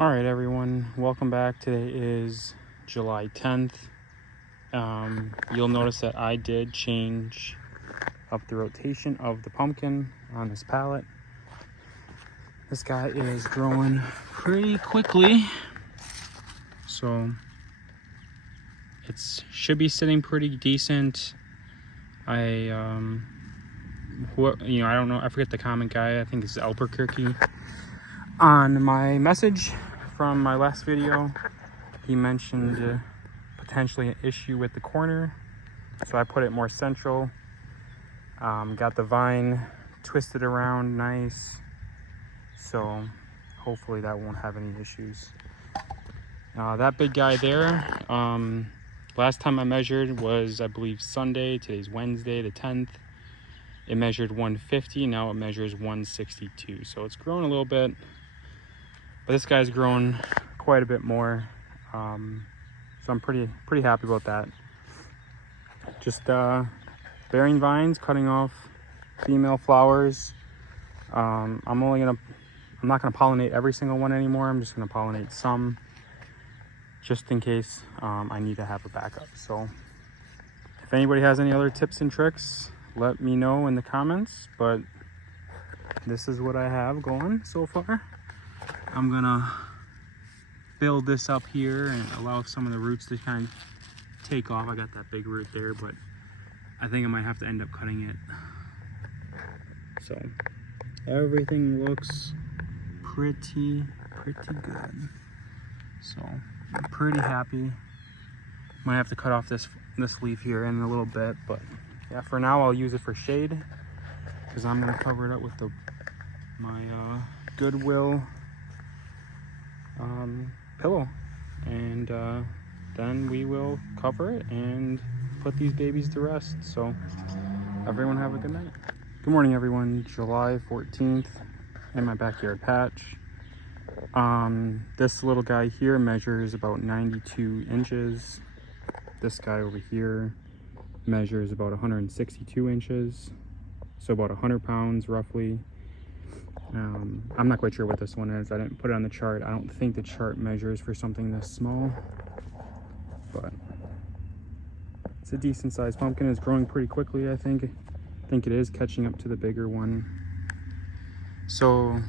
All right, everyone, welcome back. Today is July 10th. You'll notice that I did change up the rotation of the pumpkin on this pallet. This guy is growing pretty quickly, so it should be sitting pretty decent. I don't know, I forget the comment guy, I think it's Albuquerque. On my message from my last video, he mentioned potentially an issue with the corner, so I put it more central. Got the vine twisted around nice, so hopefully that won't have any issues. That big guy there, last time I measured was, I believe, Sunday. Today's Wednesday the 10th. It measured 150, now it measures 162, so it's grown a little bit. But this guy's grown quite a bit more, so I'm pretty happy about that. Just bearing vines, cutting off female flowers. I'm not gonna pollinate every single one anymore. I'm just gonna pollinate some, just in case I need to have a backup. So if anybody has any other tips and tricks, let me know in the comments. But this is what I have going so far. I'm gonna build this up here and allow some of the roots to kind of take off. I got that big root there, but I think I might have to end up cutting it. So everything looks pretty good. So I'm pretty happy. Might have to cut off this leaf here in a little bit, but yeah, for now I'll use it for shade, because I'm gonna cover it up with my Goodwill pillow, and then we will cover it and put these babies to rest. So everyone have a good night. Good morning, everyone. July 14th in my backyard patch. This little guy here measures about 92 inches. This guy over here measures about 162 inches, so about 100 pounds roughly. I'm not quite sure what this one is. I didn't put it on the chart. I don't think the chart measures for something this small, but it's a decent sized pumpkin. It's growing pretty quickly. I think it is catching up to the bigger one. So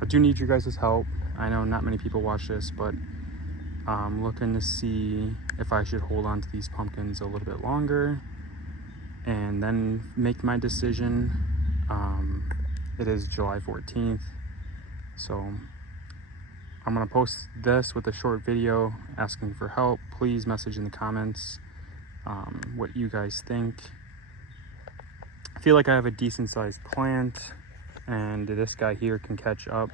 I do need you guys' help. I know not many people watch this, but I'm looking to see if I should hold on to these pumpkins a little bit longer and then make my decision. It is July 14th, so I'm gonna post this with a short video asking for help. Please message in the comments what you guys think. I feel like I have a decent sized plant, and this guy here can catch up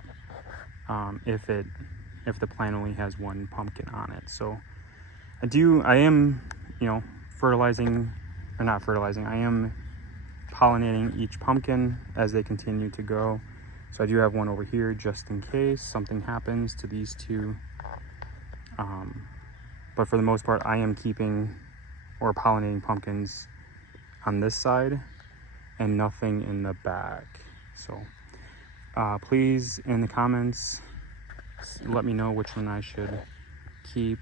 if the plant only has one pumpkin on it. So I am fertilizing, or not fertilizing, I am pollinating each pumpkin as they continue to go. So I do have one over here just in case something happens to these two. But for the most part, I am keeping or pollinating pumpkins on this side and nothing in the back. So please, in the comments, let me know which one I should keep.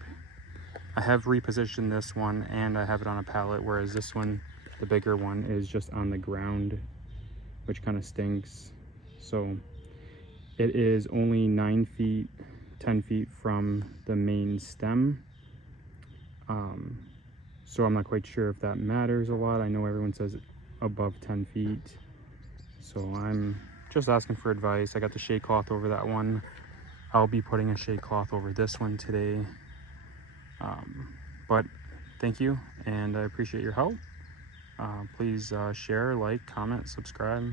I have repositioned this one and I have it on a pallet, whereas this one, the bigger one, is just on the ground, which kind of stinks. So it is only 9 feet, 10 feet from the main stem. So I'm not quite sure if that matters a lot. I know everyone says above 10 feet. So I'm just asking for advice. I got the shade cloth over that one. I'll be putting a shade cloth over this one today. But thank you, and I appreciate your help. Please share, like, comment, subscribe.